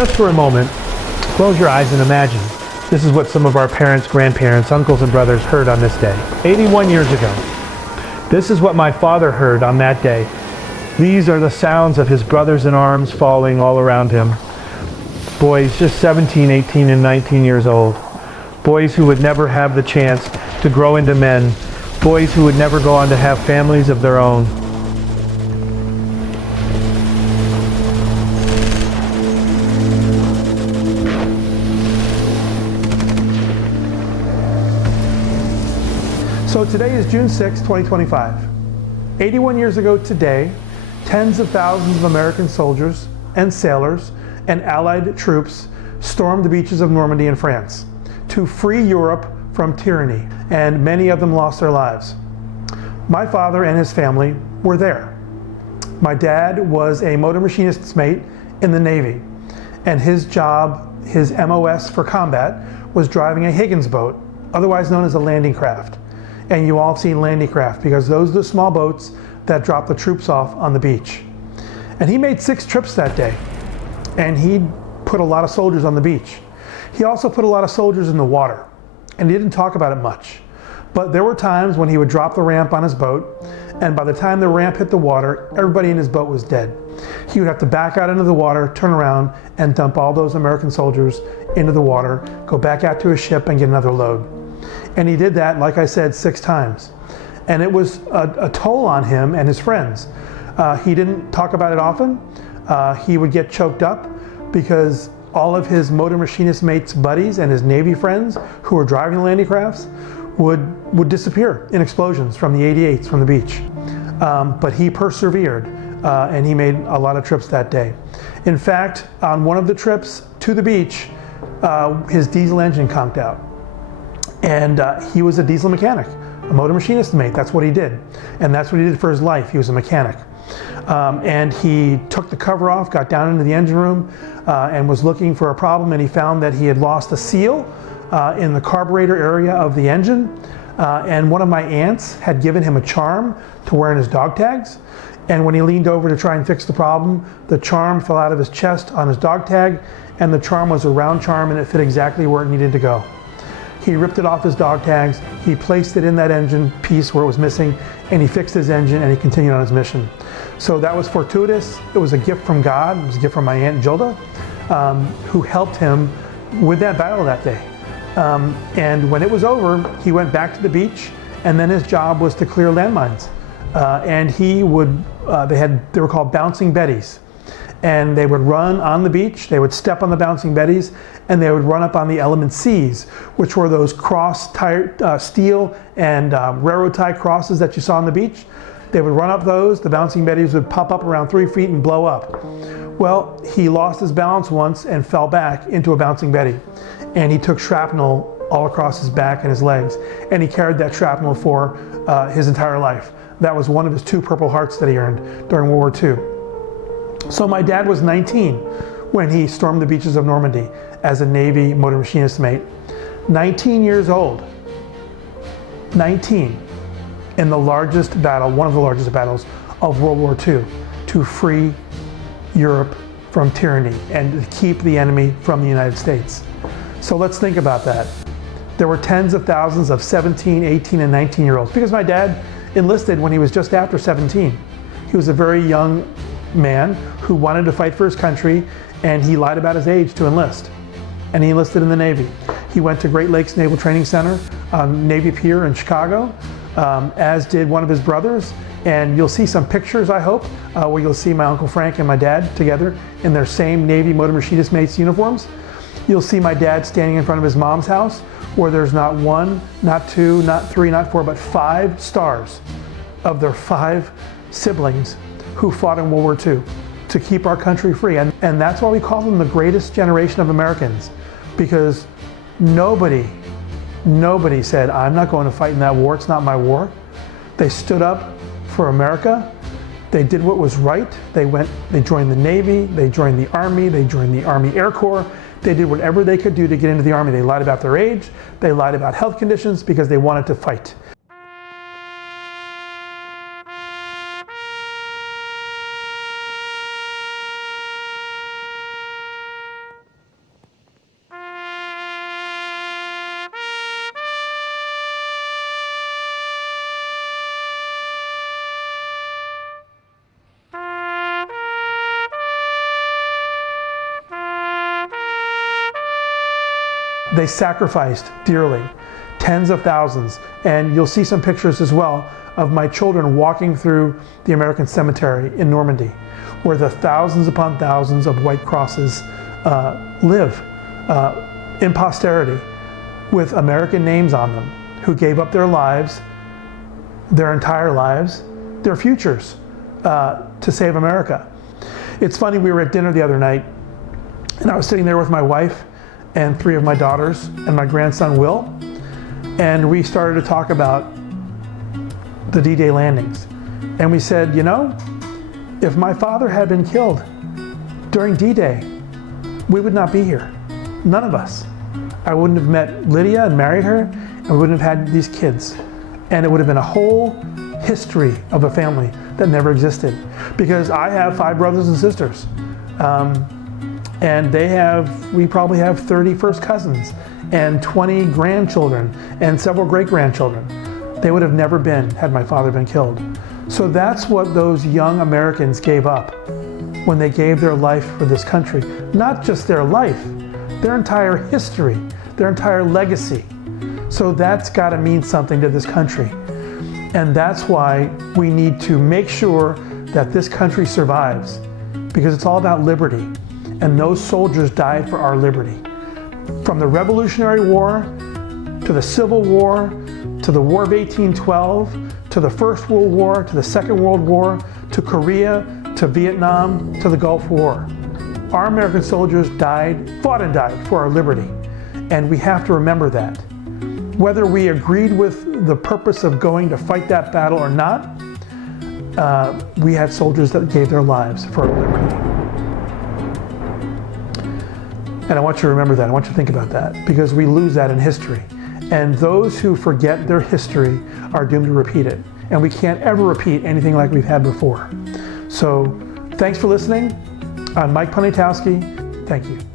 just for a moment, close your eyes and imagine this is what some of our parents, grandparents, uncles, and brothers heard on this day, 81 years ago. This is what my father heard on that day. These are the sounds of his brothers in arms falling all around him. Boys just 17, 18, and 19 years old. Boys who would never have the chance to grow into men. Boys who would never go on to have families of their own. So today is June 6, 2025. 81 years ago today, tens of thousands of American soldiers and sailors and Allied troops stormed the beaches of Normandy in France to free Europe from tyranny, and many of them lost their lives. My father and his family were there. My dad was a motor machinist's mate in the Navy, and his job, his MOS for combat, was driving a Higgins boat, otherwise known as a landing craft. And you all have seen landing craft because those are the small boats that drop the troops off on the beach. And he made 6 trips that day, and he put a lot of soldiers on the beach. He also put a lot of soldiers in the water, and he didn't talk about it much. But there were times when he would drop the ramp on his boat, and by the time the ramp hit the water, everybody in his boat was dead. He would have to back out into the water, turn around, and dump all those American soldiers into the water, go back out to his ship and get another load. And he did that, like I said, 6 times. And it was a toll on him and his friends. He didn't talk about it often. He would get choked up because all of his motor machinist mates' buddies and his Navy friends who were driving the landing crafts would disappear in explosions from the 88s from the beach. But he persevered, and he made a lot of trips that day. In fact, on one of the trips to the beach, his diesel engine conked out. And he was a diesel mechanic, a motor machinist mate. That's what he did. And that's what he did for his life. He was a mechanic. And he took the cover off, got down into the engine room, and was looking for a problem, and he found that he had lost a seal in the carburetor area of the engine. And one of my aunts had given him a charm to wear in his dog tags. And when he leaned over to try and fix the problem, the charm fell out of his chest on his dog tag, and the charm was a round charm, and it fit exactly where it needed to go. He ripped it off his dog tags, he placed it in that engine piece where it was missing, and he fixed his engine and he continued on his mission. So that was fortuitous. It was a gift from God. It was a gift from my Aunt Gilda, who helped him with that battle that day. And when it was over, he went back to the beach, and then his job was to clear landmines. And he would, they were called bouncing Bettys. And they would run on the beach, they would step on the bouncing Bettys, and they would run up on the element Cs, which were those steel and railroad tie crosses that you saw on the beach. They would run up those, the bouncing Bettys would pop up around 3 feet and blow up. Well, he lost his balance once and fell back into a bouncing Betty. And he took shrapnel all across his back and his legs, and he carried that shrapnel for his entire life. That was one of his 2 Purple Hearts that he earned during World War II. So my dad was 19 when he stormed the beaches of Normandy as a Navy motor machinist mate. 19 years old. 19 in the largest battle, one of the largest battles of World War II, to free Europe from tyranny and to keep the enemy from the United States. So let's think about that. There were tens of thousands of 17, 18, and 19-year-olds because my dad enlisted when he was just after 17. He was a very young man who wanted to fight for his country, and he lied about his age to enlist. And he enlisted in the Navy. He went to Great Lakes Naval Training Center on Navy Pier in Chicago, as did one of his brothers. And you'll see some pictures, I hope, where you'll see my Uncle Frank and my dad together in their same Navy motor machinist mates uniforms. You'll see my dad standing in front of his mom's house, where there's not 1, not 2, not 3, not 4, but 5 stars of their 5 siblings who fought in World War II to keep our country free. And that's why we call them the greatest generation of Americans, because nobody said, I'm not going to fight in that war, it's not my war. They stood up for America. They did what was right. They joined the Navy, they joined the Army, they joined the Army Air Corps. They did whatever they could do to get into the Army. They lied about their age, they lied about health conditions because they wanted to fight. They sacrificed dearly, tens of thousands. And you'll see some pictures as well of my children walking through the American cemetery in Normandy, where the thousands upon thousands of white crosses live in posterity with American names on them, who gave up their lives, their entire lives, their futures to save America. It's funny, we were at dinner the other night, and I was sitting there with my wife and 3 of my daughters and my grandson Will, and we started to talk about the D-Day landings. And we said, you know, if my father had been killed during D-Day, we would not be here. None of us. I wouldn't have met Lydia and married her, and we wouldn't have had these kids. And it would have been a whole history of a family that never existed. Because I have 5 brothers and sisters. And we probably have 30 first cousins and 20 grandchildren and several great-grandchildren. They would have never been had my father been killed. So that's what those young Americans gave up when they gave their life for this country. Not just their life, their entire history, their entire legacy. So that's got to mean something to this country. And that's why we need to make sure that this country survives, because it's all about liberty. And those soldiers died for our liberty. From the Revolutionary War, to the Civil War, to the War of 1812, to the First World War, to the Second World War, to Korea, to Vietnam, to the Gulf War. Our American soldiers fought and died for our liberty. And we have to remember that. Whether we agreed with the purpose of going to fight that battle or not, we had soldiers that gave their lives for our liberty. And I want you to remember that. I want you to think about that, because we lose that in history. And those who forget their history are doomed to repeat it. And we can't ever repeat anything like we've had before. So thanks for listening. I'm Mike Poniatowski. Thank you.